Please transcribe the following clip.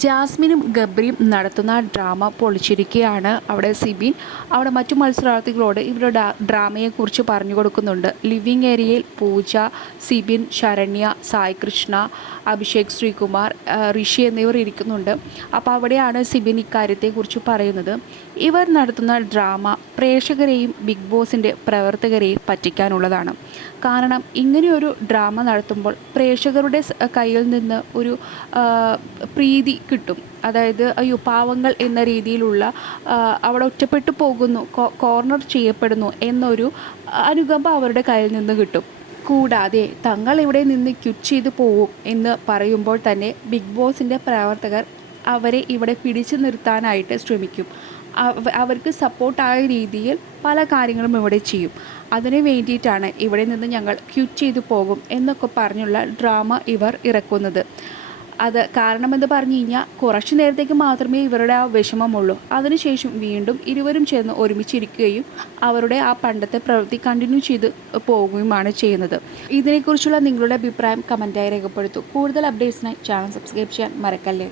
ജാസ്മിനും ഗബ്രിയും നടത്തുന്ന ഡ്രാമ പൊളിച്ചിരിക്കുകയാണ് അവിടെ സിബിൻ. അവിടെ മറ്റു മത്സരാർത്ഥികളോട് ഇവരുടെ ഡ്രാമയെക്കുറിച്ച് പറഞ്ഞു കൊടുക്കുന്നുണ്ട്. ലിവിങ് ഏരിയയിൽ പൂജ സിബിൻ ശരണ്യ സായി കൃഷ്ണ അഭിഷേക് ശ്രീകുമാർ ഋഷി എന്നിവർ ഇരിക്കുന്നുണ്ട്. അപ്പോൾ അവിടെയാണ് സിബിൻ ഇക്കാര്യത്തെക്കുറിച്ച് പറയുന്നത്. ഇവർ നടത്തുന്ന ഡ്രാമ പ്രേക്ഷകരെയും ബിഗ് ബോസിന്റെ പ്രവർത്തകരെയും പറ്റിക്കാനുള്ളതാണ്. കാരണം ഇങ്ങനെയൊരു ഡ്രാമ നടത്തുമ്പോൾ പ്രേക്ഷകരുടെ കയ്യിൽ നിന്ന് ഒരു പ്രീതി കിട്ടും. അതായത് അയ്യോ പാവങ്ങൾ എന്ന രീതിയിലുള്ള അവിടെ ഒറ്റപ്പെട്ടു പോകുന്നു കോർണർ ചെയ്യപ്പെടുന്നു എന്നൊരു അനുകമ്പ അവരുടെ കയ്യിൽ നിന്ന് കിട്ടും. കൂടാതെ തങ്ങൾ ഇവിടെ നിന്ന് ക്യുറ്റ് ചെയ്തു പോവും എന്ന് പറയുമ്പോൾ തന്നെ ബിഗ് ബോസിന്റെ പ്രവർത്തകർ അവരെ ഇവിടെ പിടിച്ചു നിർത്താനായിട്ട് ശ്രമിക്കും. അവ- അവർക്ക് സപ്പോർട്ടായ രീതിയിൽ പല കാര്യങ്ങളും ഇവിടെ ചെയ്യും. അതിനു വേണ്ടിയിട്ടാണ് ഇവിടെ നിന്ന് ഞങ്ങൾ ക്യുറ്റ് ചെയ്തു പോകും എന്നൊക്കെ പറഞ്ഞുള്ള ഡ്രാമ ഇവർ ഇറക്കുന്നത്. അത് കാരണമെന്ന് പറഞ്ഞു കഴിഞ്ഞാൽ കുറച്ചു നേരത്തേക്ക് മാത്രമേ ഇവരുടെ ആ വിഷമമുള്ളൂ. അതിനുശേഷം വീണ്ടും ഇരുവരും ചേർന്ന് ഒരുമിച്ചിരിക്കുകയും അവരുടെ ആ പണ്ടത്തെ പ്രവൃത്തി കണ്ടിന്യൂ ചെയ്ത് പോവുകയുമാണ് ചെയ്യുന്നത്. ഇതിനെക്കുറിച്ചുള്ള നിങ്ങളുടെ അഭിപ്രായം കമന്റായി രേഖപ്പെടുത്തൂ. കൂടുതൽ അപ്ഡേറ്റ്സിനായി ചാനൽ സബ്സ്ക്രൈബ് ചെയ്യാൻ മറക്കല്ലേ?